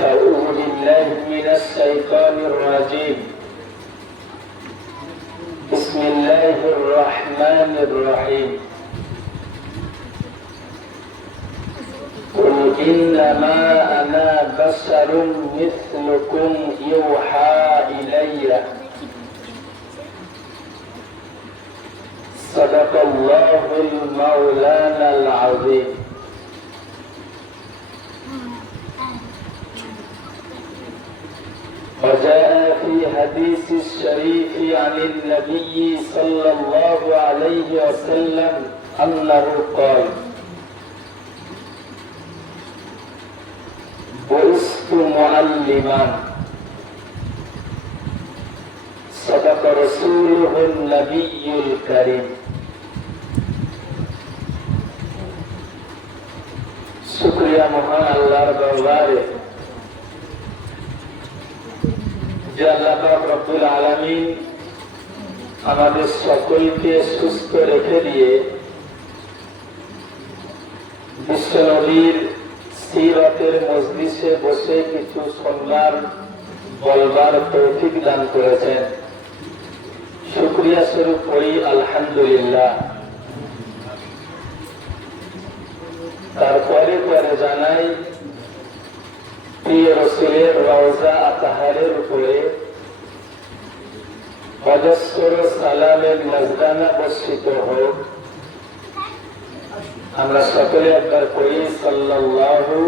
أعوذ بالله من الشيطان الرجيم. بسم الله الرحمن الرحيم. قل إنما أنا بشر مثلكم يوحى إلي. صدق الله المولانا العظيم. وجاء في حديث الشريف عن النبي صلى الله عليه وسلم أنه قال: بعثت معلما. صدق رسوله النبي الكريم. শুকরিয়া মহান আল্লাহর দরবারে যে আল্লাহ পাক রব্বুল আলামিন আমাদের সকলকে সুস্থ রেখে দিয়ে বিশ্বনবীর সিরাতের মজলিসে বসে কিছু শুনবার বলবার তৌফিক দান করেছেন। শুকরিয়া স্বরূপ পড়ি আলহামদুলিল্লাহ। তারপরে জানাই প্রিয় রাসূলের রওজা আতহারের উপরে অজস্র সালামের নজরানা বর্ষিত হোক। আমরা সকলে একবার পড়ি সাল্লাল্লাহু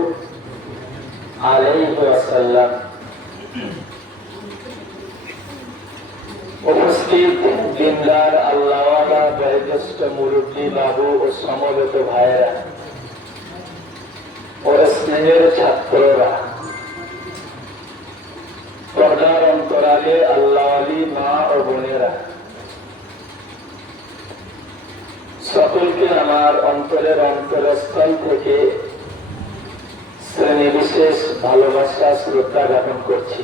আলাইহি ওয়াসাল্লাম। উপস্থিত দিনদার আল্লাহওয়ালা বয়োজ্যেষ্ঠ মুরব্বী বাবু ও সমবেত ভাইয়েরা ও স্নেহের ছাত্ররা, পর্দার অন্তরালে আল্লাহওয়ালী মা ও বোনেরা, সকলকে আমার অন্তরের অন্তরস্থল থেকে শ্রেণী বিশেষ ভালোবাসা শ্রদ্ধা জ্ঞাপন করছি।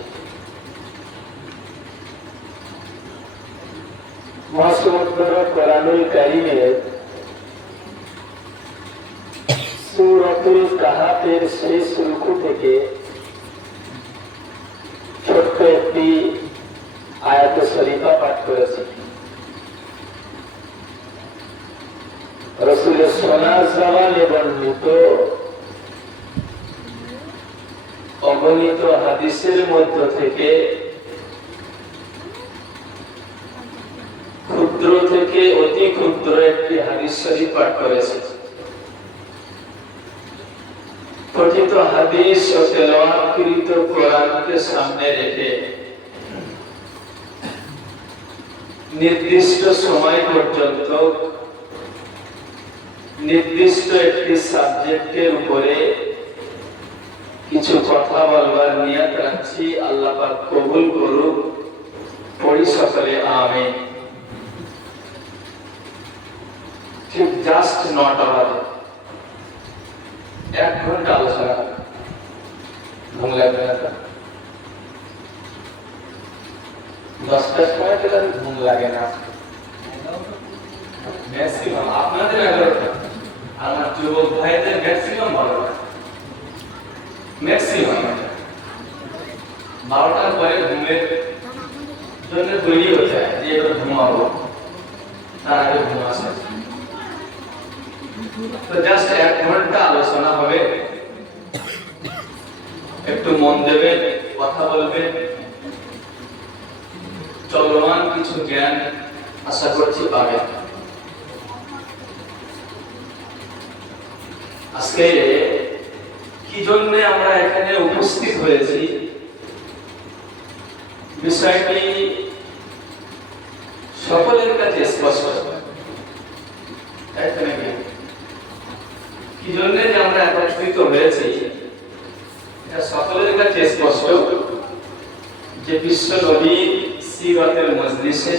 মহাসমুদ্র কোরআনুল কারীমের সূরাতুল কাহাফের শেষ রুকু থেকে ছোট্ট একটি আয়াত শরীফা পাঠ করেছি। রাসূলের সোনার জবানে বর্ণিত অগণিত হাদিসের মধ্য থেকে ক্ষুদ্র থেকে অতি ক্ষুদ্র একটি হাদিস শরীফ পাঠ করেছি। কথিত হাদিস ও তেলাওয়াতকৃত কোরআনকে সামনে রেখে নির্দিষ্ট সময় পর্যন্ত নির্দিষ্ট একটি সাবজেক্টের উপরে কিছু কথা বলবার নিয়ত রাখছি। আল্লাহ পাক কবুল করুক। পড়ি সকলে আমিন। ঠিক জাস্ট 9টা বাজে, 1 ঘন্টা আলোচনা ঘুম লাগবে না? 10টার সময় তো ঘুম লাগে না ম্যাক্সিমাম। আপনাদের 11টা, আমার যুবক ভাইদের ম্যাক্সিমাম 12টা, ম্যাক্সিমাম 12টার পরে ঘুমের জন্য তৈরি হতে হয় যে এবার ঘুমাবো, তার আগে ঘুম আসে। তো জাস্ট 1 ঘন্টা আলোচনা হবে। একটু মন দেবেন, কথা বলবেন, চলমান কিছু জ্ঞান আশা করছি পাবেন। আজকে কি জন্য আমরা এখানে উপস্থিত হয়েছি বিষয়টি সকলের কাছে স্পষ্ট। কি জন্য যে আমরা একত্রিত হয়েছি এটা সকলের কাছে স্পষ্ট যে বিশ্ব নবীর সিরাতের মজলিসে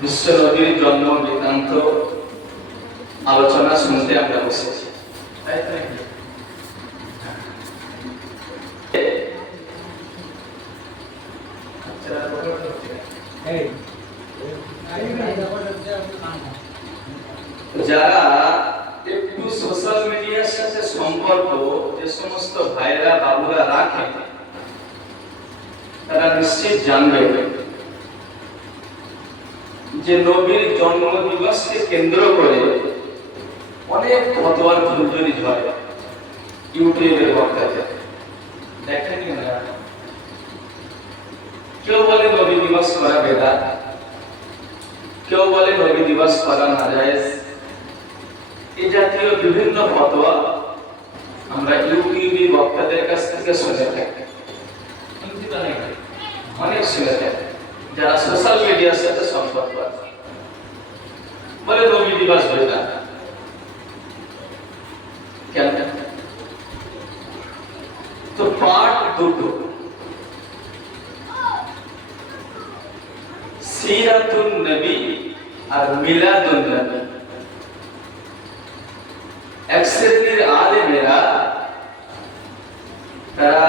বিশ্ব নবীর জন্ম বৃত্তান্ত আলোচনা শুনতে আমরা বসেছি। তাই তো নাকি? যারা একটু সোশ্যাল মিডিয়ার সাথে সম্পর্ক যে সমস্ত ভাইরা বাবুরা রাখেন তারা নিশ্চিত জানবে যে নবীর জন্মদিবসকে কেন্দ্র করে অনেক ফতোয়ার ঝুলঝুলি ঝরে ইউটিউবের বক্তাতে দেখেন না। কেউ বলে নবী দিবস করা বেদাত, কেউ বলে নবী দিবস করা নাজায়েজ। এই জাতীয় বিভিন্ন ফতোয়া আমরা ইউটিউবি বক্তাদের কাছ থেকে শুনে থাকি, অনেক শুনে থাকি, যারা সোশ্যাল মিডিয়ার সাথে সম্পর্ক আছে। বলে নবী দিবস বেদাত। কেন? তো পার্ট দুটো, সিরাতুন নবী আর মিলাদুন নবী। এক শ্রেণীর আলেমেরা তারা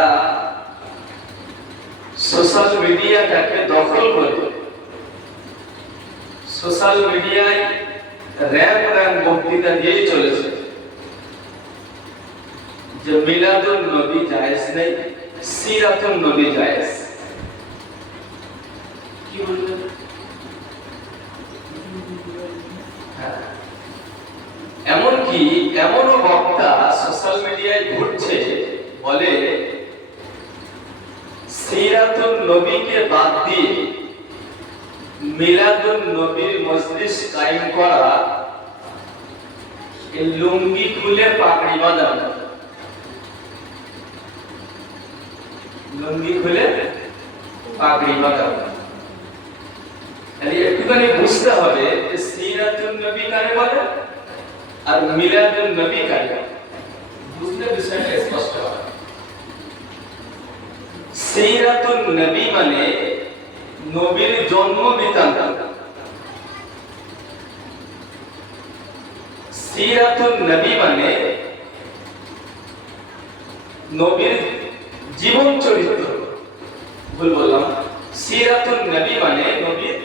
সোশ্যাল মিডিয়াটাকে দখল করে সোশ্যাল মিডিয়ায় র্যাম বক্তৃতা দিয়ে চলেছে যে মিলাদুন নবী জায়েজ নেই, সিরাতুন নবী জায়েজ। কি বলবেন? এমনকি এমনও বক্তা সোশ্যাল মিডিয়ায় ঘুরছে, বলে সিরাতুন নবীকে বাদ দিয়ে মিলাদুন নবীর মজলিস কায়েম করা এই লুঙ্গি খুলে পাগড়ি বাঁধানো। লুঙ্গি খুলে পাগড়ি বাঁধানো, একটুখানি বুঝতে হবে যে সিরাতুন নবী কারে বলে আর মিলাদুন নবী কারে বলে, বুঝলে বিষয়টা স্পষ্ট হবে। সিরাতুন নবী মানে নবীর জন্ম বৃত্তান্ত, সিরাতুন নবী মানে নবীর জীবন চরিত্র। ভুল বললাম, সিরাতুন নবী মানে নবীর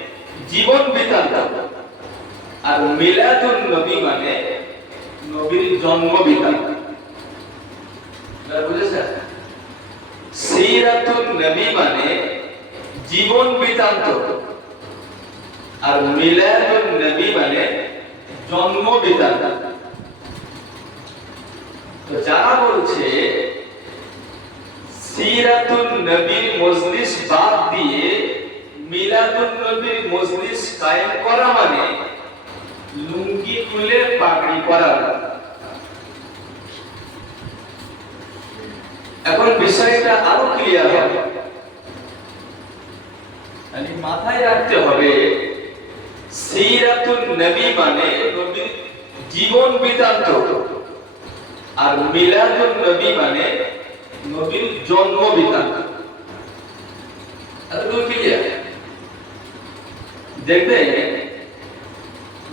জীবন বৃত্তান্ত, আর মিলাদুন নবী মানে নবীর জন্ম বৃত্তান্ত। বুঝেছেন? সিরাতুন নবী মানে জীবন বৃত্তান্ত, আর মিলাদুন নবী মানে জন্ম বৃত্তান্ত। তো যারা বলছে সিরাতুন নবীর মজলিস বাদ দিয়ে মিলাদুন নবীর মজলিস কায়েম করা মানে লুঙ্গি খুলে পাগড়ি পরা। এখন বিষয়টা আরো ক্লিয়ার হবে, মাথায় রাখতে হবে সিরাতুন নবী মানে নবীর জীবন বৃত্তান্ত, আর মিলাদুন নবী মানে নবীর জন্ম বৃত্তান্ত। এতটুকু ক্লিয়ার? দেখবেন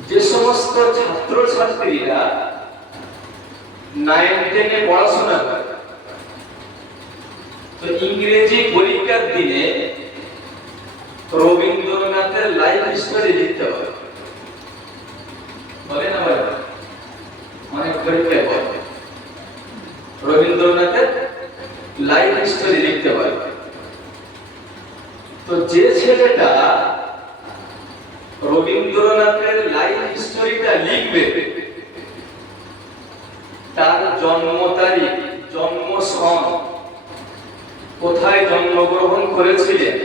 যে সমস্ত ছাত্র ছাত্রীরা 9-10 এ পড়াশোনা করে, তো ইংরেজি পরীক্ষার দিনে রবীন্দ্রনাথের লাইফ স্টোরি লিখতে হবে, বলে না? বলে অনেক পরীক্ষায় বলে রবীন্দ্রনাথের লাইফ স্টোরি লিখতে পারবে। তো যে ছেলেটা রবীন্দ্রনাথের লাইফ স্টোরিটা লিখবে, তার জন্ম তারিখ, জন্ম সন, কোথায় জন্মগ্রহণ করেছিলেন,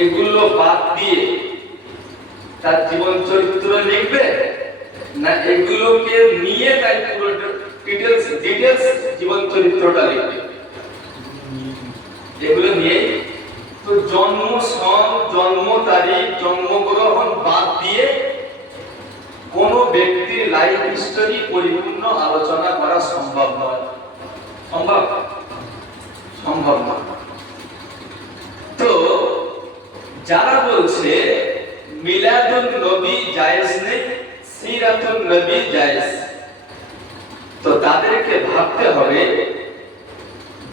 এগুলো বাদ দিয়ে তার জীবন চরিত্র লিখবে, না এগুলোকে নিয়ে তাই পুরো ডিটেইলস জীবন চরিত্রটা লিখবে? এগুলো নিয়ে। তো জন্ম সন, জন্ম তারিখ, জন্মগ্রহণ বাদ দিয়ে কোন ব্যক্তির লাইফ হিস্টোরি পরিপূর্ণ আলোচনা করা সম্ভব নয়। সম্ভব? সম্ভব নয়। তো যারা বলছে মিলাদুন নবী জায়েজ নেই, সিরাতুন নবী জায়েজ, তো তাদেরকে ভাবতে হবে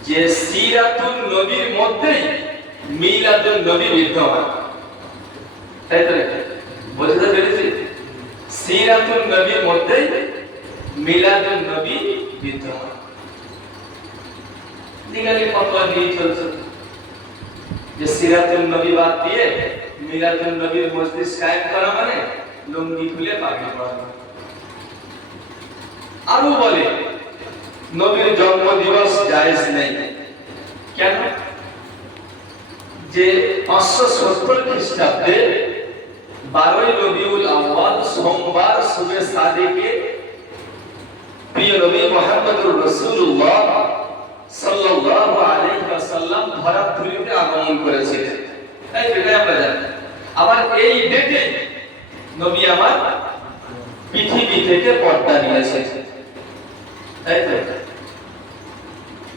যে সিরাতুন নবীর মধ্যেই মিলাদুন নবী বিদ্যমান। তাই তো? বুঝতে পেরেছি? সিরাতুন নবীর মধ্যেই মিলাদুন নবী বিদ্যমান। দিগালি ফতোয়া দিয়ে চলছে যে সিরাতুন নবী বাদ দিয়ে মিলাদুন নবীর মজলিস কায়েম করা মানে লুঙ্গি খুলে পাগড়ি পরানো। আরো বলে নবীর জন্মদিবস জায়েজ নেই। কেন? যে 570 খ্রিস্টাব্দে 12 রবিউল আউয়াল সোমবার সুবে সাদিকে প্রিয় নবী মুহাম্মদুর রাসূলুল্লাহ সাল্লাল্লাহু আলাইহি ওয়াসাল্লাম ধরাধুরিতে আগমন করেছিলেন। তাই এটা আমরা জানি। আবার এই ডেটে নবী আমার পৃথিবী থেকে পর্দা নিয়েছেন। তাই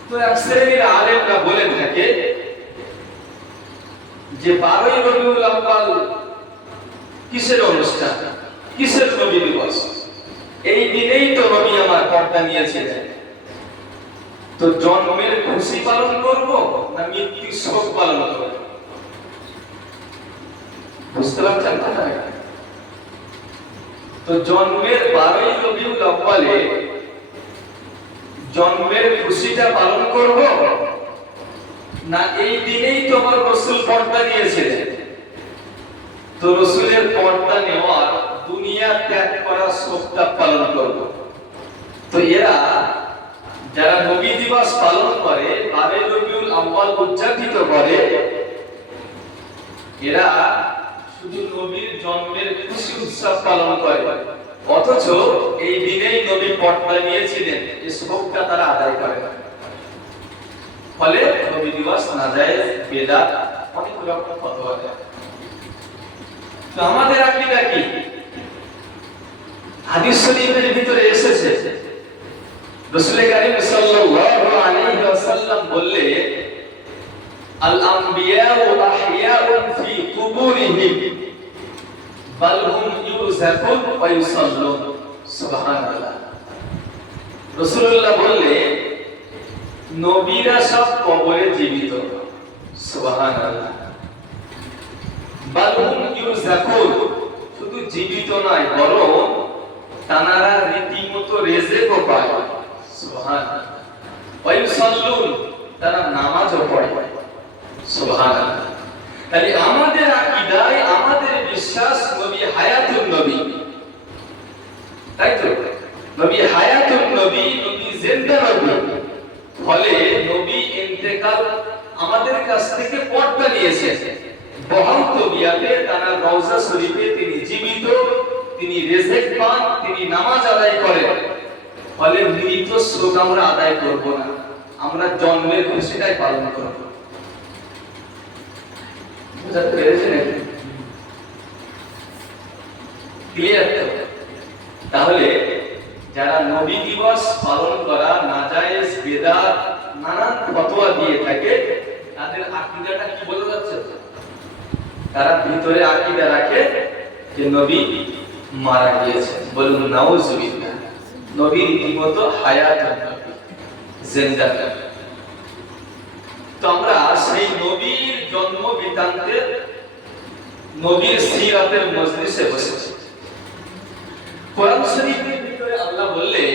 তো এক শ্রেণীর আলেমরা বলে থাকে যে 12 রবিউল আউয়াল কিসের অনুষ্ঠান, কিসের নবী দিবস? এই দিনেই তো নবী আমার পর্দা নিয়েছিলেন। তো জন্মের খুশি পালন করব না মৃত্যুর শোক পালন করব? বুঝতে পারছেন কথা? তো জন্মের 12 রবিউল আউয়ালে জন্মের খুশিটা পালন করব না এই দিনেই তো আমার রাসূল পর্দা নিয়েছিলেন? তো রাসূলের পর্দা নেওয়ার দুনিয়া ত্যাগ করা শোকটা পালন করব। তো এরা যারা নবী দিবস পালন করে, 12 রবিউল আউয়াল উদযাপিত করে, এরা শুধু নবীর জন্মের খুশি উৎসব পালন করে, অথচ এই দিনেই নবী পর্দা নিয়েছিলেন এই শোকটা তারা আদায় করে না। ফলে নবী দিবস নাজায়েজ, বেদাত, অনেক রকম ফতোয়া দেয়। তো আমাদের আকীদা কি? হাদিস শরীফের ভিতরে এসেছে রাসূল কারীম সাল্লাল্লাহু আলাইহি ওয়াসাল্লাম বললে, আল আমবিয়াউ আহইয়াউন ফি কুবুরিহিম বাল হুম ইউযাকুন ওয়া ইউসাল্লুন। সুবহানাল্লাহ। রাসূলুল্লাহ বললে নবীরা সব কবরে জীবিত। সুবহানাল্লাহ। বাল হুম ইউযাকুন, শুধু জীবিত নয় বরং তানারা রীতিমতো রিজিকও পায়। সুবহানাল্লাহ। ওয়া ইউসাল্লুন, তারা নামাজও পড়ে। সুবহানাল্লাহ। তাহলে আমাদের আকীদায় আমাদের বিশ্বাস নবী হায়াতুন নবী। তাই তো? নবী হায়াতুন নবী, নবী জিন্দা নবী। ফলে নবী ইন্তেকাল আমাদের কাছ থেকে পর্দা নিয়েছেন। বহাল তবিয়াতে তানার রওজা শরীফে তিনি জীবিত, তিনি রিজিক পান, তিনি নামাজ আদায় করেন। ফলে মৃত শোক আমরা আদায় করব না, আমরা জন্মের খুশিটাই পালন করব। বুঝতে পেরেছেন? ক্লিয়ার তো? তাহলে যারা নবী দিবস পালন করা নাজায়েজ, বেদাত, নানান ফতোয়া দিয়ে থাকে, তাদের আকীদাটা কি বলে যাচ্ছে? তারা ভিতরে আকীদা রাখে যে নবী মারা গিয়েছেন। বলুন নাউজুবিল্লাহ। নবী রীতিমতো হায়াতুন নবী, জিন্দা। তো আমরা সেই নবীর জন্ম বৃত্তান্তে, নবীর সিরাতের মজলিসে বসেছি। কোরআন শরীফের ভিতরে আল্লাহ বললে,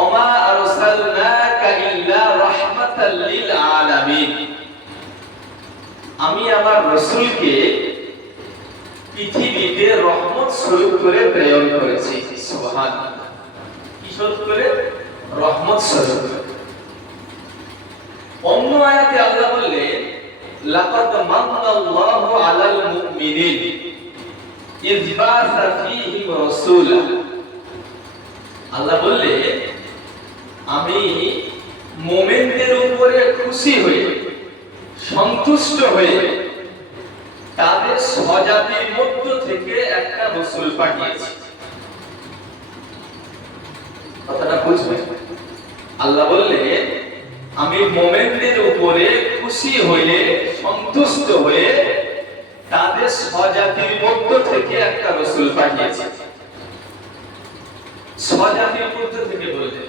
ওমা আরসালনাকা ইল্লা রাহমাতাল লিল আলামিন, আমি আমার রাসূলকে পৃথিবীতে রহমত স্বরূপ করে প্রেরণ করেছি। সুবহানাল্লাহ। কি স্বরূপ করে? রহমত স্বরূপ। অন্য আয়াতে আল্লাহ বললেন, লাকাদ মান্নাল্লাহু আলাল মুমিনিন ইয বা'সা ফীহিম রাসূলা। আল্লাহ বললে, আমি মুমিনদের উপরে খুশি হয়ে, সন্তুষ্ট হয়ে তাদের স্বজাতির মধ্য থেকে একটা রাসূল পাঠিয়েছি। কথাটা বুঝবেন? আল্লাহ বললেন, আমি মুমিনদের উপরে খুশি হয়ে, সন্তুষ্ট হয়ে তাদের স্বজাতির মধ্য থেকে একটা রাসূল পাঠিয়েছি। স্বজাতির মধ্য থেকে বললেন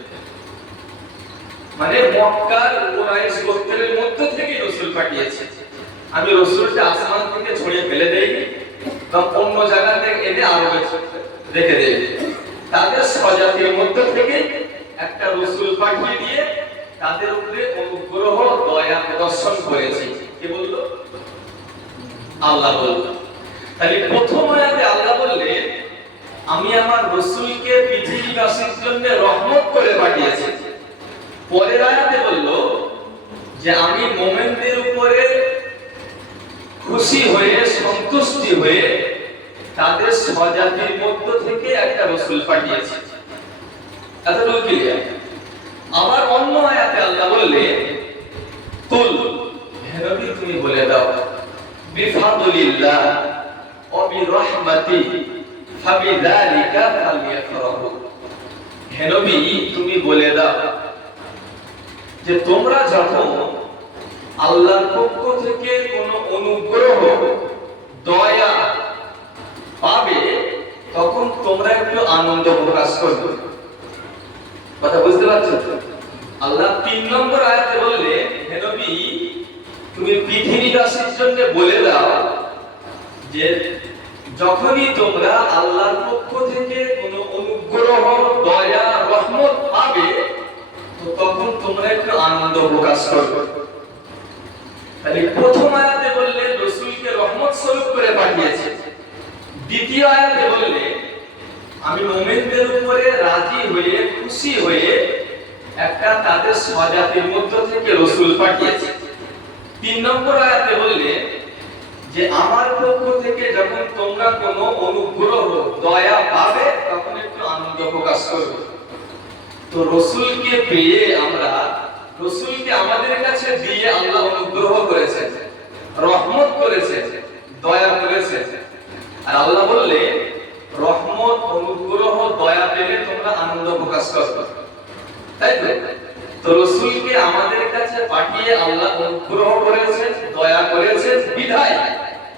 মানে মক্কার কুরাইশ গোত্রের মধ্য থেকে রাসূল পাঠিয়েছি। আমি রাসূলটা আসমান থেকে ছড়িয়ে ফেলে দেইনি বা অন্য জায়গা থেকে এনে আরবে রেখে দেই। তাদের স্বজাতির মধ্য থেকে একটা রাসূল পাঠিয়ে দিয়ে তাদের উপরে অনুগ্রহ দয়া প্রদর্শন করেছি। কে বলল? আল্লাহ বলল। তাহলে প্রথম আয়াতে আল্লাহ বললেন আমি আমার রাসূলকে পৃথিবীবাসীর জন্য রহমত করে পাঠিয়েছি। পরের আয়াতে বলল যে আমি মুমিনদের উপরে খুশি হয়ে সন্তুষ্টি হয়ে তাদের স্বজাতির মধ্য থেকে একটা রাসূল পাঠিয়েছি। এতটুকু ক্লিয়ার। আবার অন্য আয়াতে আল্লাহ বললেন কুল, হে নবী তুমি বলে দাও বিফাদলিল্লাহ ওয়া বিরহমাতি ফাবিযালিকা ফালইফরাহু। হে নবী তুমি বলে দাও যে তোমরা যখন আল্লাহর পক্ষ থেকে কোনো অনুগ্রহ দয়া পাবে তখন তোমরা একটু আনন্দ প্রকাশ করবে। কথা বুঝতে পারছো? আল্লাহ ৩ নম্বর আয়াতে বললেন হে নবী তুমি পৃথিবীবাসীর জন্য বলে দাও যে যখনই তোমরা আল্লাহর পক্ষ থেকে কোনো অনুগ্রহ দয়া রহমত পাবে তো তখন তোমরা একটু আনন্দ প্রকাশ করবে। তাহলে প্রথম আয়াতে বললেন রাসূলকে রহমত স্বরূপ করে পাঠিয়েছে। দ্বিতীয় আয়াতে বললেন আমি মুমিনদের উপরে রাজি হয়ে খুশি হয়ে একটা তাদের স্বজাতির মধ্য থেকে রাসূল পাঠিয়েছি। ৩ নম্বর আয়াতে বললেন যে আমার পক্ষ থেকে যখন তোমরা কোনো অনুগ্রহ দয়া পাবে তখন একটু আনন্দ প্রকাশ করবে। তো রাসূলকে পেয়ে আমরা রাসূলকে আমাদের কাছে দিয়ে আল্লাহ অনুগ্রহ করেছেন, রহমত করেছেন, দয়া করেছেন। আর আল্লাহ বললে রহমত অনুগ্রহ দয়া পেলে তোমরা আনন্দ প্রকাশ করবে, তাই তো? তো রাসূলকে আমাদের কাছে পাঠিয়ে আল্লাহ অনুগ্রহ করেছেন, দয়া করেছেন বিধায়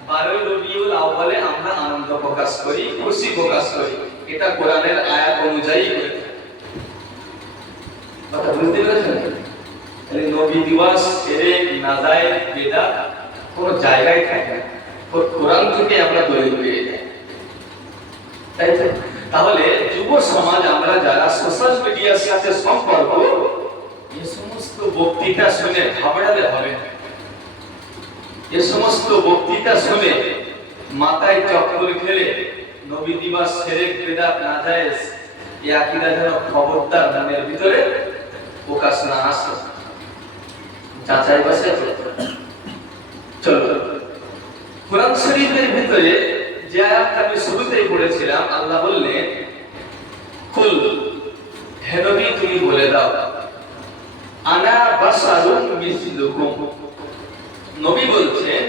12 রবিউল আউয়ালে আমরা আনন্দ প্রকাশ করি, খুশি প্রকাশ করি। এটা কোরআনের আয়াত অনুযায়ী করি। কথা বুঝতে পেরেছেন? তাহলে নবী দিবস শিরক নাজায়েজ বিদআত কোন জায়গায় থাকে না, কোরআন থেকে আমরা দলিল পেয়ে যাই, তাই তো? তাহলে যুব সমাজ আমরা যারা সোশ্যাল মিডিয়ার সাথে সম্পর্ক এই সমস্ত বক্তৃতা শুনে ঘাবড়ালে হবে না। এই সমস্ত বক্তৃতা শুনে মাথায় চক্কর খেলে নবী দিবস শিরক বিদআত নাজায়েজ এই আকীদা যেন খবরদার মনের ভিতরে প্রকাশ না আসে। যাচাই বাছাই চলো কোরআন শরীফের ভিতরে যে আয়াতটা আমি শুরুতেই পড়েছিলাম আল্লাহ বললেন কুল, হে নবী তুমি বলে দাও আনা বাশারুন মিসলুকুম। নবী বলছেন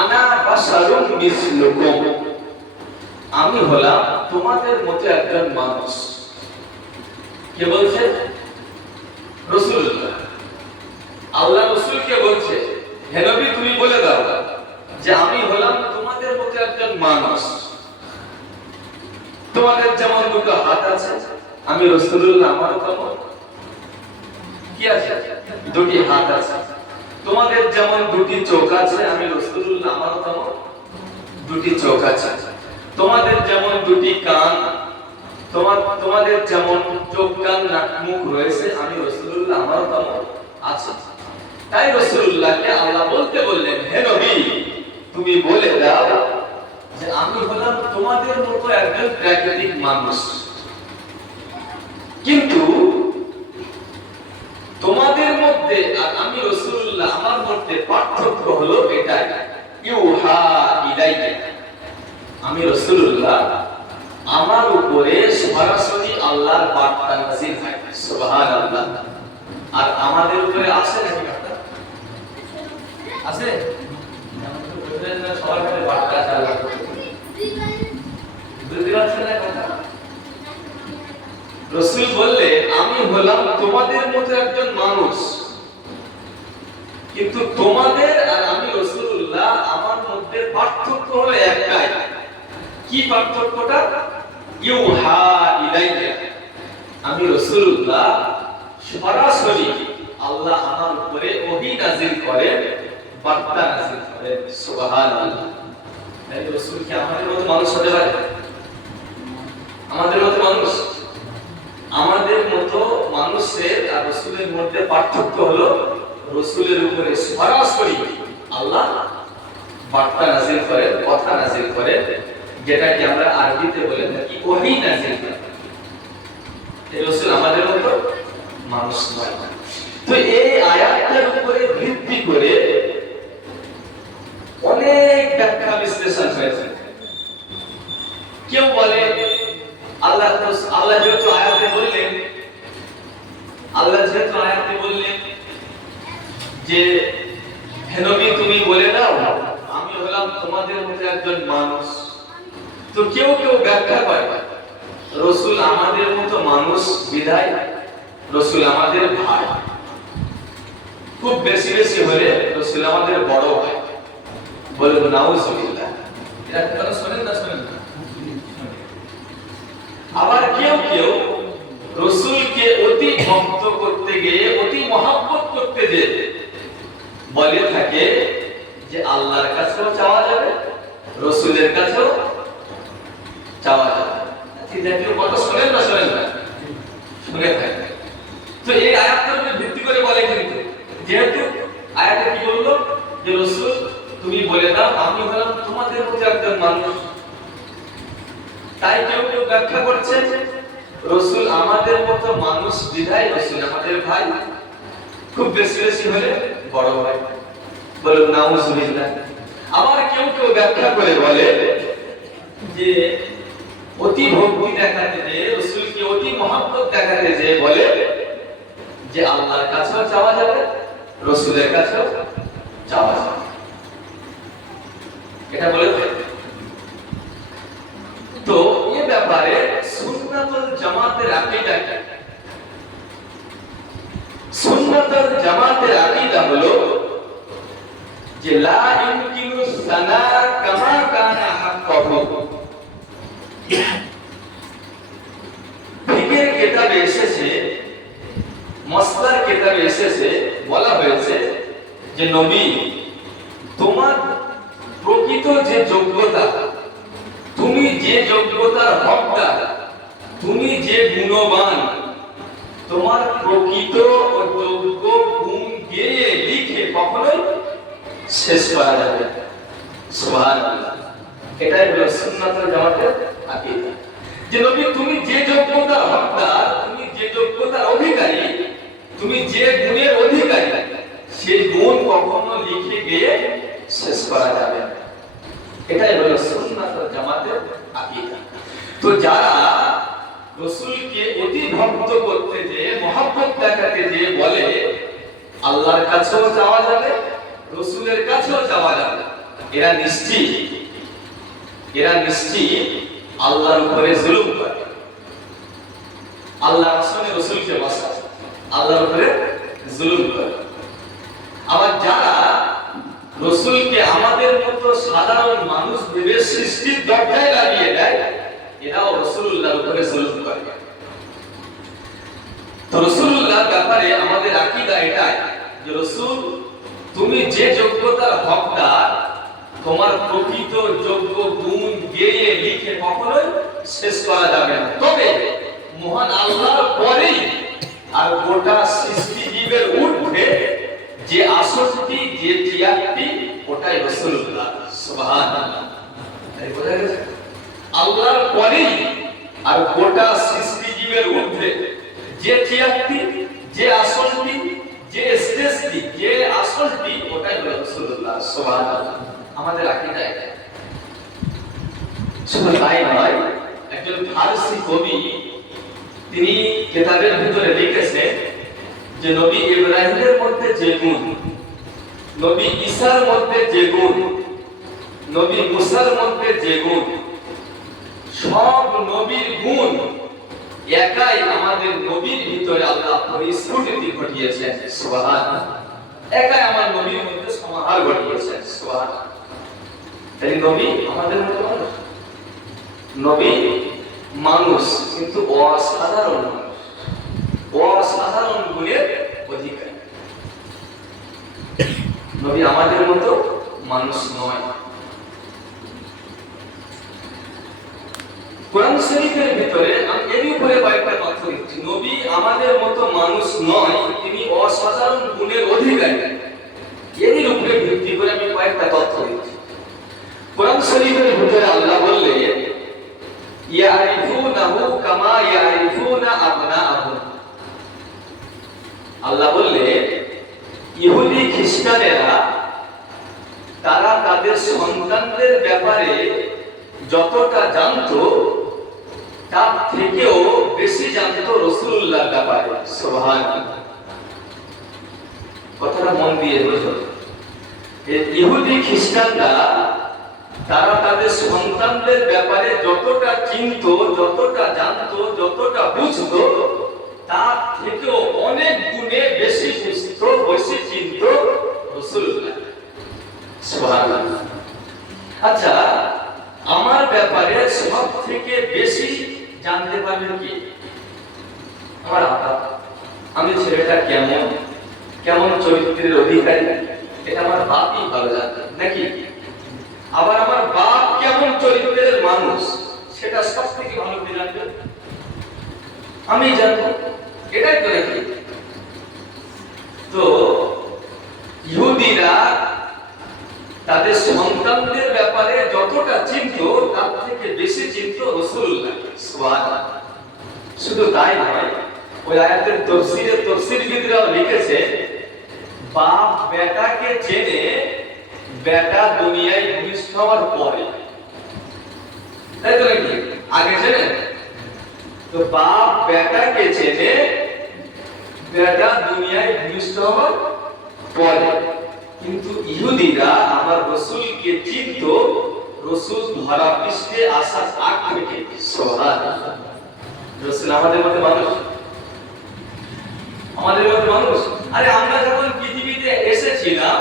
আনা বাশারুন মিসলুকুম, আমি হলাম তোমাদের মতো একজন মানুষ। কে বলছে? রাসূলুল্লাহ। আল্লাহ রাসূলকে বলছে হে নবী তুমি বলে দাও যে আমি হলাম তোমাদের মতো একজন মানুষ। তোমাদের যেমন দুটো হাত আছে আমি রাসূলুল্লাহ আমারও তেমন কি আছে, দুটি হাত আছে। তোমাদের যেমন দুটি চোখ আছে আমি রাসূলুল্লাহ আমারও তেমন দুটি চোখ আছে। তোমাদের যেমন দুটি কান, তোমাদের যেমন চোখ কান নাক মুখ রয়েছে আমি রাসূলুল্লাহ আমারও তেমন আছে। তাই রাসূলুল্লাহকে আল্লাহ বলতে বললেন হে নবী তুমি বলে দাও যে আমি হলাম তোমাদের মতো একজন প্রাকৃতিক মানুষ, কিন্তু তোমাদের মধ্যে আর আমি রাসূলুল্লাহ আমার মধ্যে পার্থক্য হলো এটাই ইউহা ইলাইয়া, আমি রাসূলুল্লাহ আমার উপরে সরাসরি আল্লাহর বার্তা নাযিল হয়। সুবহানাল্লাহ। আর আমাদের উপরে আছে নাকি বার্তা? আছে? সবার কাছে বার্তা আছে আল্লাহ। বুঝতে পারছেন না কথা? রাসূল বললে আমি হলাম তোমাদের মতো একজন মানুষ, কিন্তু তোমাদের আর আমি রাসূলুল্লাহ আমার মধ্যে পার্থক্য হলো একটাই। কি পার্থক্যটা? ইউহা ইলাইয়া, আমি রাসূলুল্লাহ সরাসরি আল্লাহ আমার উপরে ওহী নাযিল করে, বার্তা নাযিল করে। সুবহানাল্লাহ। এই রাসূল কি আমাদের মতো মানুষ হতে পারে? আমাদের মতো মানুষ আমাদের মতো মানুষের আর রাসূলের মধ্যে পার্থক্য হলো রাসূলের উপরে সরাসরি আল্লাহ বার্তা নাযিল করেন, কথা নাযিল করেন, যেটাকে আমরা আরবিতে বলে থাকি ওহী নাযিল করেন। এই রাসূল আমাদের মতো মানুষ নয়। তো এই আয়াতের উপরে ভিত্তি করে অনেক ব্যাখ্যা বিশ্লেষণ হয়েছে। কেউ বলে আল্লাহ যেহেতু আয়াতে বললেন যে হে নবী তুমি বলে দাও আমি হলাম তোমাদের মতো একজন মানুষ। তো কেউ ব্যাখ্যা করে রাসূল আমাদের মতো মানুষ বিধায় রাসূল আমাদের ভাই, খুব বেশি হলে রাসূল আমাদের বড় ভাই। বলে নাউজুবিল্লাহ। এটা আপনারা শুনেন না? আবার কেউ রাসূলকে অতি ভক্ত করতে গিয়ে, অতি মহব্বত করতে গিয়ে বলে থাকে যে আল্লাহর কাছেও চাওয়া যাবে, রাসূলের কাছেও চাওয়া যাবে। ঠিক জাতীয় কথা শুনেন না? শুনে থাকে। তো এই আয়াতের উপর ভিত্তি করে বলে কিন্তু যেহেতু আয়াতে কি বললো যে রাসূল তুমি বলে দাও আমি হলাম তোমাদের মতো একজন মানুষ, তাই কেউ ব্যাখ্যা করছে রাসূল আমাদের মতো মানুষ বিধায় রাসূল আমাদের ভাই, খুব বেশি হলে বড় ভাই। বলুন নাউজুবিল্লাহ। আবার কেউ ব্যাখ্যা করে বলে যে অতি ভক্তি দেখাতে যে রাসূলকে অতি মহব্বত দেখাতে যে বলে যে আল্লাহর কাছেও চাওয়া যাবে, রাসূলের কাছেও চাওয়া যাবে। এটা বলে তো এই ব্যাপারে সুন্নাতুল জামাতের আকীদা কি? সুন্নাতুল জামাতের আকীদা হলো যে লা ইমকিনু সানা কামা কানা হাক্কাহু। ফিকহের কিতাবে এসেছে, মাসলার কিতাবে এসেছে, বলা হয়েছে যে নবী তোমার প্রকৃত যে যোগ্যতা, তুমি যে যোগ্যতার হকদার, তুমি যে গুণবান, তোমার প্রকৃত ও যোগ্য গুণ গেয়ে লিখে কখনোই শেষ করা যাবে না। সুবহানাল্লাহ। এটাই হলো সুন্নাতুল জামাতের আকীদা যে নবী তুমি যে যোগ্যতার হকদার, তুমি যে যোগ্যতার অধিকারী, তুমি যে গুণের অধিকারী, সেই গুণ কখনো লিখে গিয়ে শেষ করা যাবে না। এটাই হলো সুন্নাতুল জামাতের আকীদা। তো যারা রাসূলকে অতি ভক্ত করতে যে, মহব্বত দেখাতে যে বলে আল্লাহর কাছেও যাওয়া যাবে, রাসূলের কাছেও যাওয়া যাবে, এরা নিশ্চিত আল্লাহর উপরে জুলুম করে, আল্লাহর রাসূলের রাসূলকে বসায়, আল্লাহর উপরে জুলুম করে। আবার যারা রাসূলকে আমাদের মতো সাধারণ মানুষ ভেবে সৃষ্টির দরজায় লাগিয়ে দেয়, এরাও রাসূলুল্লাহর উপরে জুলুম করে। তো রাসূলুল্লাহর ব্যাপারে আমাদের আকীদা এটাই যে রাসূল তুমি যে যোগ্যতার হকদার, তোমার প্রকৃত যোগ্য গুণ গেয়ে লিখে কখনোই শেষ করা যাবে না। তবে মহান আল্লাহর পরেই আর গোটা সৃষ্টি জীবের ঊর্ধ্বে যে আসনটি, যে চেয়ারটি, ওটাই রাসূলুল্লাহ। সুবহানাল্লাহ। এই বোঝা গেছে? আল্লাহর পরেই আর গোটা সৃষ্টি জীবের ঊর্ধ্বে যে চেয়ারটি, যে আসনটি, যে স্টেজটি, যে আসনটি, ওটাই হলো রাসূলুল্লাহ। সুবহানাল্লাহ। আমাদের আকীদা এটা। শুধু তাই নয়, একজন ফারসি কবি তিনি কিতাবের ভিতরে লিখেছেন যে নবী ইব্রাহিমের মধ্যে যে গুণ, নবী ঈসার মধ্যে যে গুণ, নবী মুসার মধ্যে যে গুণ, সব নবীর গুণ একাই আমাদের নবীর ভিতরে আল্লাহ পরিস্ফুটিত ঘটিয়েছেন। সুবহানাল্লাহ। একাই আমার নবীর মধ্যে সমাহার ঘটিয়েছেন। সুবহানাল্লাহ। তাই নবী আমাদের মতো মানুষ, নবী মানুষ কিন্তু অসাধারণ মানুষ, অসাধারণ গুণের অধিকারী। নবী আমাদের মতো মানুষ নয়। কোরআন শরীফের ভিতরে আমি এর উপরে কয়েকটা তথ্য দিচ্ছি। মানুষ নয়, তিনি অসাধারণ গুণের অধিকারী। এর উপরে ভিত্তি করে আমি কয়েকটা তথ্য দিচ্ছি। কোরআন শরীফের ভিতরে আল্লাহ বললেন, ইয়ারিফুনাহু কামা ইয়ারিফুনা আবনাআহুম। আল্লাহ বললেন, ইহুদি খ্রিস্টানেরা তারা তাদের সন্তানদের ব্যাপারে যতটা জানতো তার থেকেও বেশি জানতো রাসূলুল্লাহর ব্যাপারে। সুবহানাল্লাহ। কথাটা মন দিয়ে বুঝুন। ইহুদি খ্রিস্টানরা তারা তাদের সন্তানদের ব্যাপারে যতটা চিনতো, যতটা জানতো, যতটা বুঝতো তার থেকেও অনেক গুণে বেশি বুঝতো, বেশি চিনতো রাসূলুল্লাহ। সুবহানাল্লাহ। আচ্ছা, আমার ব্যাপারে সব থেকে বেশি জানতে পারবেন কি? আমার আব্বা। আমি ছেলেটা কেমন কেমন চরিত্রের অধিকারী, এটা আমার বাপই ভালো জানতো, নাকি? আবার আমার বাপ কেমন চরিত্রের মানুষ, সেটা সব থেকে ভালো করে জানবে আমি জানবো। এটাই তো নাকি? তো ইহুদিরা তাদের সন্তানদের ব্যাপারে যতটা চিনতো তার থেকে বেশি চিনতো রাসূলুল্লাহ। সুবহানাল্লাহ। শুধু তাই নয়, ওই আয়াতের তফসিরবিদরাও লিখেছে, বাপ বেটাকে চেনে বেটা দুনিয়ায় ভূমিষ্ঠ হওয়ার পরে। তাই তো নাকি? আগে চেনে তো বাপ বেটাকে চেনে বেটা দুনিয়ায় ভূমিষ্ঠ হওয়ার পরে। কিন্তু ইহুদিরা আমার রাসূলকে চিনতো রাসূল ধরা পৃষ্ঠে আসার আগ থেকে। সুবহানাল্লাহ। রাসূল আমাদের মধ্যে মানুষ, আমাদের মধ্যে মানুষ। আরে আমরা যখন পৃথিবীতে এসেছিলাম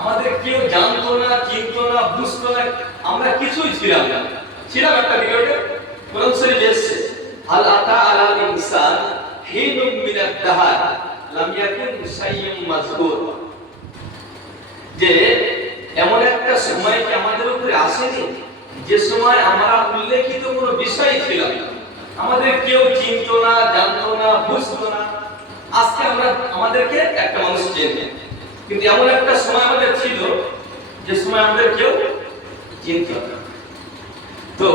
আমাদের কেউ জানতো না, চিনতো না, বুঝতো না, আমরা কিছুই ছিলাম না। ছিলাম একটা পিরিয়ডে। কোরআন শরীফে এসেছে, হাল আতা আলাল ইনসান হিনুম মিনাদ দাহার লাম ইয়াকুন শাইয়্যুম মাযকুর। যে এমন একটা সময় কি আমাদের উপরে আসেনি যে সময় আমরা উল্লেখিত কোনো বিষয় ছিল না, আমাদের কেউ চিনতো না, জানতো না, বুঝতো না। আজকে আমরা আমাদেরকে একটা মানুষ চেনে, কিন্তু এমন একটা সময় আমাদের ছিল যে সময় আমাদের কেউ চিনতো না। তো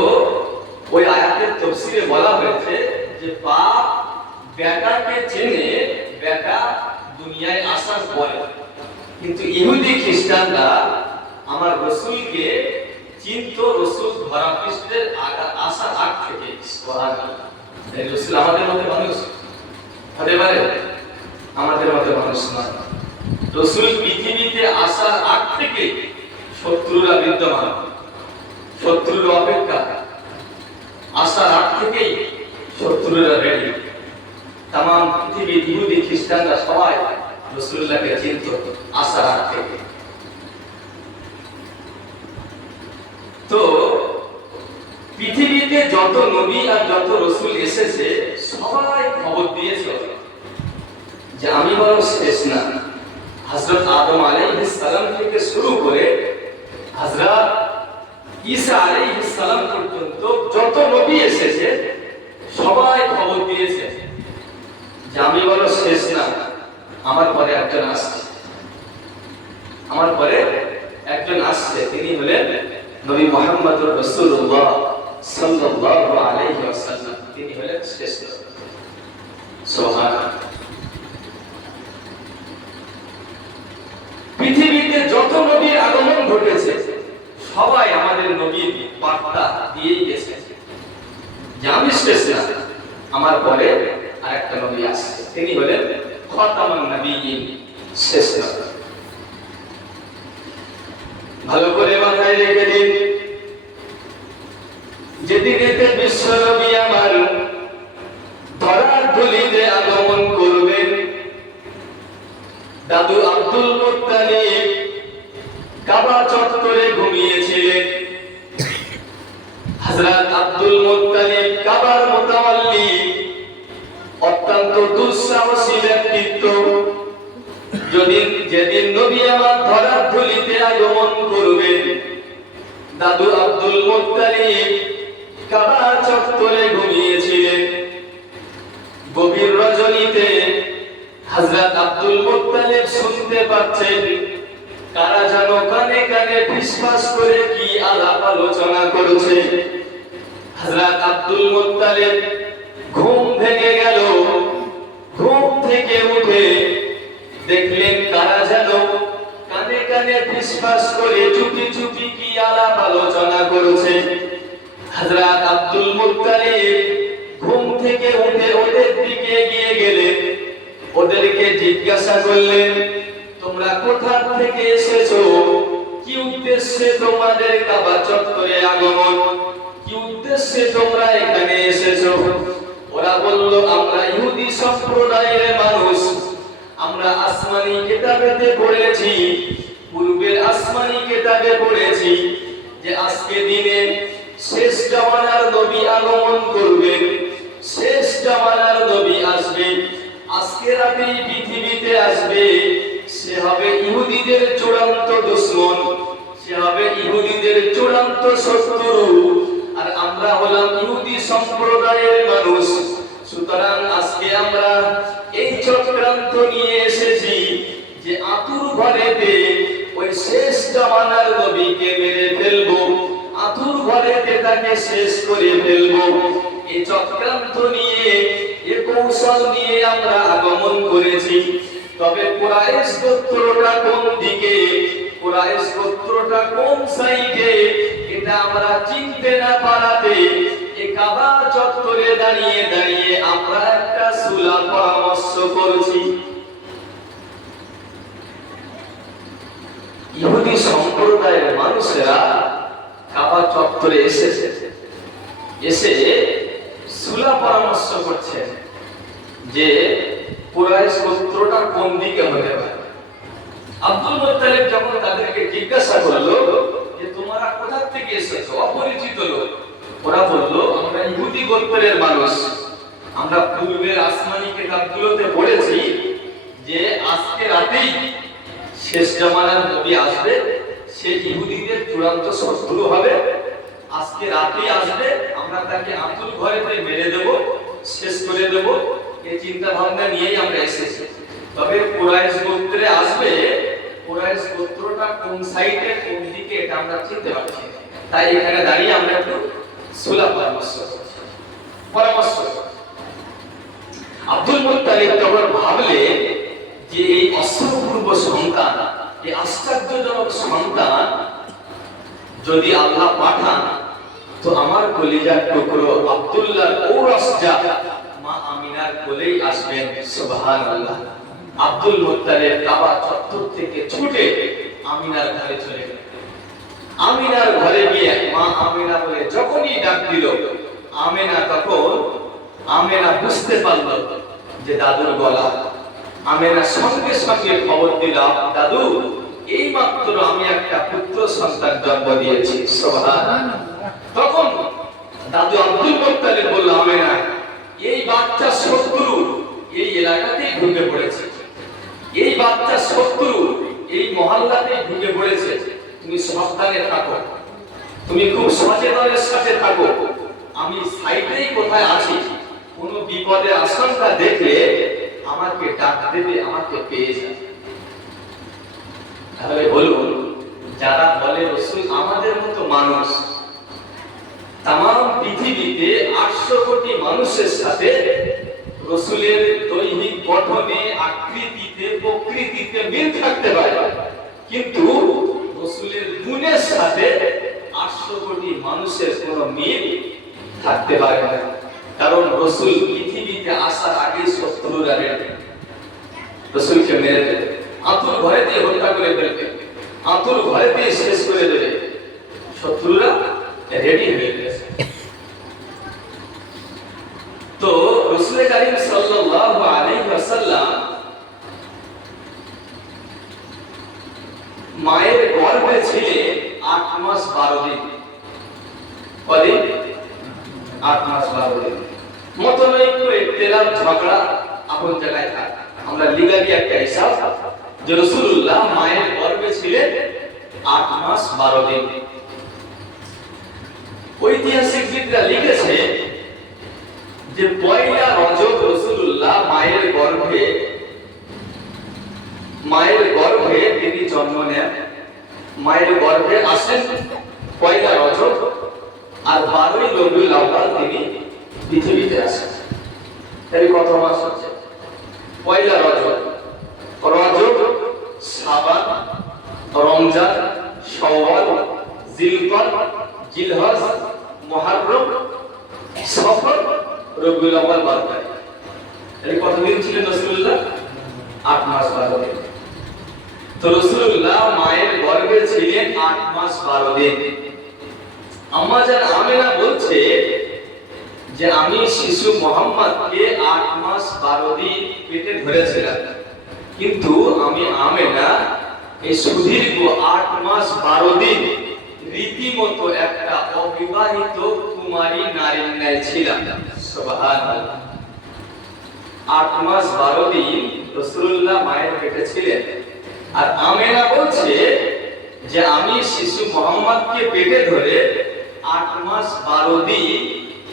ওই আয়াতের তাফসীরে বলা হয়েছে যে বাপ বেটাকে চেনে বেটা দুনিয়ায় আসার পরে। কিন্তু ইহুদি খ্রিস্টানরা আমার রাসূলকে চিনতো রাসূল ধরা পৃষ্ঠের আসার আগ থেকে। সুবহানাল্লাহ। এই রাসূল আমাদের মধ্যে মানুষ হতে পারে? আমাদের মধ্যে মানুষ নয়। রাসূল পৃথিবীতে আসার আগ থেকে শত্রুরা বিদ্যমান, শত্রুর অপেক্ষা। আসার আগ থেকেই শত্রুরা রেডি। তাম পৃথিবীর ইহুদি খ্রিস্টানরা সবাই রাসূলুল্লাহকে চিনতো আসার আগ থেকে। তো পৃথিবীতে যত নবী আর যত রাসূল এসেছে সবাই খবর দিয়েছে যে আমি বড় শেষ না। হযরত আদম আলাইহিস সালাম থেকে শুরু করে হযরত ঈসা আলাইহিস সালাম পর্যন্ত যত নবী এসেছে সবাই খবর দিয়েছে যে আমি বড় শেষ না, আমার পরে একজন আসছে, আমার পরে একজন আসছে। তিনি হলেন নবী মুহাম্মদুর রাসূলুল্লাহ সাল্লাল্লাহু আলাইহি ওয়াসাল্লাম। তিনি হলেন শ্রেষ্ঠ। সুবহানাল্লাহ। পৃথিবীতে যত নবীর আগমন ঘটেছে সবাই আমাদের নবীর বার্তা দিয়ে গেছে যে আমি শ্রেষ্ঠ না, আমার পরে আরেকটা নবী আসছে, তিনি হলেন খাতামুন নবিয়্যিন, শ্রেষ্ঠ। ভালো করে মাথায় রেখে দিন, যেদিনেতে বিশ্ব নবী আমার ধরার ধুলিতে আগমন করবেন, দাদু আব্দুল মুত্তালিব কাবা চত্বরে ঘুমিয়েছিলেন। হযরত আব্দুল মুত্তালিব কাবার মুতাওয়াল্লি, অত্যন্ত দুঃসাহসী ব্যক্তিত্ব। যেদিন নবী আমার ধরার ধুলিতে আগমন করবেন, দাদু আব্দুল মুত্তালিব কাবা চত্বরে ঘুমিয়েছিলেন। গভীর রজনীতে হযরত আব্দুল মুত্তালিব শুনতে পাচ্ছেন কারা যেন কানে কানে ফিসফাস করে কি আলাপ আলোচনা করছে। হযরত আব্দুল মুত্তালিব ঘুম ভেঙে গেল। ঘুম থেকে উঠে দেখলেন কারা যেন কানে কানে ফিসফাস করে চুপি চুপি কি আলাপ আলোচনা করছে। হযরত আব্দুল মুত্তালিব ঘুম থেকে উঠে ওদের দিকে এগিয়ে গেলেন। ওদেরকে জিজ্ঞাসা করলেন, তোমরা কোথা থেকে এসেছো? কি উদ্দেশ্যে তোমাদের কাবা চত্বরে আগমন? কি উদ্দেশ্যে তোমরা এখানে এসেছো? ওরা বলল, আমরা ইহুদি সম্প্রদায়ের মানুষ। আমরা আসমানি কিতাবেতে পড়েছি, পূর্বের আসমানি কিতাবে পড়েছি যে আজকে দিনে শেষ জামানার নবী আগমন করবেন, শেষ জামানার নবী আসবে, আজকে রাতেই পৃথিবীতে আসবে। সে হবে ইহুদিদের চূড়ান্ত দুশমন, সে হবে ইহুদিদের চূড়ান্ত শত্রু। আর আমরা হলাম ইহুদি সম্প্রদায়ের মানুষ। সুতরাং আজকে আমরা এই চক্রান্ত নিয়ে এসেছি যে আতুর ঘরেতে ওই শেষ জামানার নবীকে মেরে ফেলবো, আতুর ঘরেতে তাকে শেষ করে ফেলবো। এই চক্রান্ত নিয়ে, এই কৌশল নিয়ে আমরা আগমন করেছি। তবে কুরাইশ গোত্রটা কোন দিকে, কুরাইশ গোত্রটা কোন সাইডে, এটা আমরা চিনতে না পারাতে এই কাবা চত্বরে দাঁড়িয়ে দাঁড়িয়ে আমরা একটা সুলহ পরামর্শ করছি। ইহুদি সম্প্রদায়ের মানুষেরা কাবা চত্বরে এসে সুলহ পরামর্শ করছে যে কুরাইশ গোত্রটা কোন দিকে হতে পারে। আব্দুল মুত্তালিব যখন তাদেরকে জিজ্ঞাসা করলো যে তোমরা কোথা থেকে এসেছো, অপরিচিত লোক, ওরা বলল, আমরা ইহুদি গোত্রের মানুষ। আমরা পূর্বের আসমানি কিতাবগুলোতে পড়েছি যে আজকে রাতেই শেষ জামানার নবী আসবে, সে ইহুদিদের চূড়ান্ত শত্রু হবে, আজকে রাতেই আসবে, আমরা তাকে আতুর ঘরেতে মেরে দেব, শেষ করে দেব। এই চিন্তা ভাবনা নিয়েই আমরা এসেছি। তবে কুরাইশ গোত্রে আসবে, কুরাইশ গোত্রটা কোন সাইডে কোন দিকে এটা আমরা চিনতে পারছি। তাই এখানে দাঁড়িয়ে আমরা একটু সুলহ পরামর্শ আব্দুল মুত্তালিব তখন ভাবলেন যে এই অশ্রুপূর্ব সন্তান, এই আশ্চর্যজনক সন্তান যদি আল্লাহ পাঠান তো আমার কলিজার টুকরো আব্দুল্লাহর ঔরসজা মা আমিনার কোলেই আসবেন। সুবহানাল্লাহ। আব্দুল মুত্তালিব কাবা চত্বর থেকে ছুটে আমিনার ঘরে চলে গেলেন। আমিনার ঘরে গিয়ে মা আমিনা বলে যখনই ডাক দিল, আমিনা বুঝতে পারল যে দাদুর গলা। আমিনা সঙ্গে সঙ্গে খবর দিল, দাদু এই মাত্র আমি একটা পুত্র সন্তান জন্ম দিয়েছি। সুবহানাল্লাহ। তখন দাদু আব্দুল মুত্তালিব বলল, আমিনা এই বাচ্চা শত্রু এই এলাকাতেই ঢুকে পড়েছে, এই বাচ্চা শত্রু এই মহল্লাতেই ঢুকে পড়েছে, তুমি সাবধানে থাকো, তুমি খুব সচেতনের সাথে থাকো। আমি সাইডেই কোথায় আছি, কোনো বিপদের আশঙ্কা দেখলে আমাকে ডাক দেবে, আমাকে পেয়ে যাবে। তাহলে বলুন, যারা বলে রাসূল আমাদের মতো মানুষ, তাম পৃথিবীতে 800 কোটি মানুষের সাথে রাসূলের দৈহিক গঠনে, আকৃতিতে, প্রকৃতিতে মিল থাকতে পারে, কিন্তু রাসূলের গুণের সাথে 800 কোটি মানুষের কোনো মিল থাকতে পারে না। কারণ রাসূল পৃথিবীতে আসার আগে শত্রুরা রেডি, রাসূলকে মেরে দেবে, আতুর ঘরেতে হত্যা করে ফেলবে, আতুর ঘরেতে শেষ করে দেবে। শত্রুরা রেডি হয়ে গেছে। তো রাসূল কারীম সাল্লাল্লাহু আলাইহি ওয়াসাল্লাম মায়ের গর্ভে ছিলেন 8 মাস 12 দিন। কদিন? 8 মাস 12 দিন। মতনৈক্য, ইখতিলাফ, ঝগড়া আপন জায়গায় থাকে। আমরা লিগালি একটা হিসাব যে রাসূলুল্লাহ মায়ের গর্ভে ছিলেন 8 মাস 12 দিন। ঐতিহাসিকবিদরা লিখেছে যে পয়লা রজব রাসূলুল্লাহ মায়ের গর্ভে মায়ের গর্ভে আসেন পয়লা রজব, আর 12ই রবিউল আউয়াল তিনি পৃথিবীতে আসেন। তাহলে কত মাস হচ্ছে? পয়লা রজব, রজব, শাবান, রমজান, শাওয়াল, জিলকদ, জিলহজ, মুহররম, সফর, রবিউল আউয়াল, 12 তারিখ। তাহলে কতদিন ছিলেন রাসূলুল্লাহ? 8 মাস 12 দিন। তো রাসূলুল্লাহ মায়ের গর্ভে ছিলেন 8 মাস 12 দিন। আম্মা জান আমেনা বলছে যে আমি শিশু মুহাম্মদকে 8 মাস 12 দিন পেটে ধরেছিলাম, কিন্তু আমি আমেনা এই সুদীর্ঘ 8 মাস 12 দিন রীতিমতো একটা অবিবাহিত কুমারী নারীর ন্যায় ছিলাম। সুবহানাল্লাহ। 8 মাস 12 দিন রাসূলুল্লাহ মায়ের পেটে ছিলেন, আর আমেনা বলছে যে আমি শিশু মুহাম্মদকে পেটে ধরে 8 মাস 12 দিন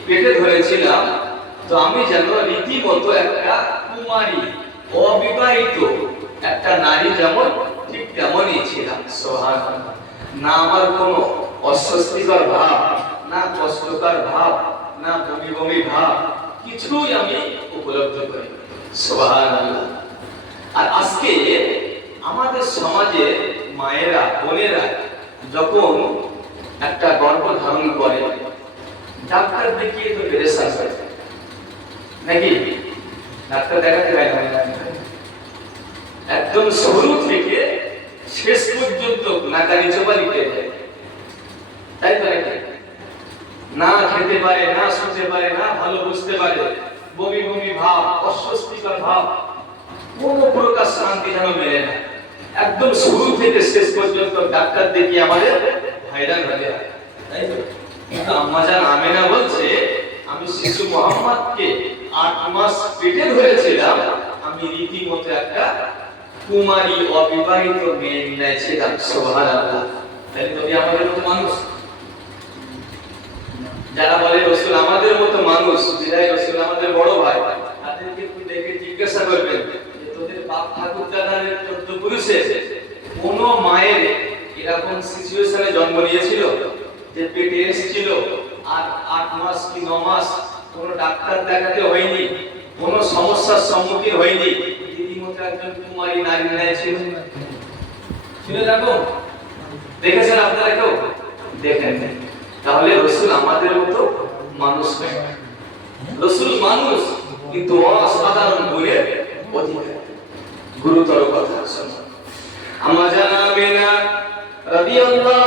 পেটে ধরেছিলাম, তো আমি যেন রীতিমতো একটা কুমারী অবিবাহিত একটা নারী যেমন ঠিক তেমনই ছিলাম। সুবহানাল্লাহ। না আমার কোনো অস্বস্তিকর ভাব, না কষ্টকর ভাব, না বমি বমি ভাব, কিছুই আমি উপলব্ধি করি। সুবহানাল্লাহ। আর আজকে আমাদের সমাজে মায়েরা, বোনেরা যখন একটা গর্ভ ধারণ করে, ডাক্তার দেখিয়ে তো পেরেশান হয় নাকি? ডাক্তার দেখাতে হয় না, একদম শুরু থেকে শেষ পর্যন্ত নাকানি চোবানি পেয়ে যায়, তাই তো নাকি? না খেতে পারে, না শুতে পারে, না ভালো বুঝতে পারে, বমি বমি ভাব, অস্বস্তিকর ভাব, কোন প্রকার শান্তি যেন মেলে না। একদম শুরু থেকে শেষ পর্যন্ত ডাক্তার দেখিয়ে আমাদের হায়রান হয়ে যায়, তাই তো? কিন্তু আম্মা জান আমেনা বলছে আমি শিশু মুহাম্মদকে 8 মাস পেটে ধরেছিলাম, আমি রীতিমতো একটা কুমারী অবিবাহিত মেয়ে ন্যায় ছিলাম। সুবহানাল্লাহ। তাহলে তুমি আমাদের মতো মানুষ। যারা বলে রাসূল আমাদের মতো মানুষ, বিদায় রাসূল আমাদের বড় ভাই, তাদেরকে একটু দেখে জিজ্ঞাসা করবেন যে তোদের বাপ ঠাকুর দাদার 14 পুরুষে কোন মায়ের এরকম সিচুয়েশনে জন্ম নিয়েছিল যে পেটে এসেছিল আর 8 মাস কি 9 মাস কোন ডাক্তার দেখাতে হয়নি, কোন সমস্যার সম্মুখীন হয়নি, রীতিমতো একজন কুমারী নারী ন্যায় ছিল? দেখো, দেখেছেন আপনারা কেউ? দেখেন। তাহলে রাসূল আমাদের মতো মানুষ নয়। রাসূল মানুষ, কিন্তু অসাধারণ গুণের অধিকারী। গুরুতর কথা শুনুন। আম্মা জান আমেনা রাদিয়াল্লাহু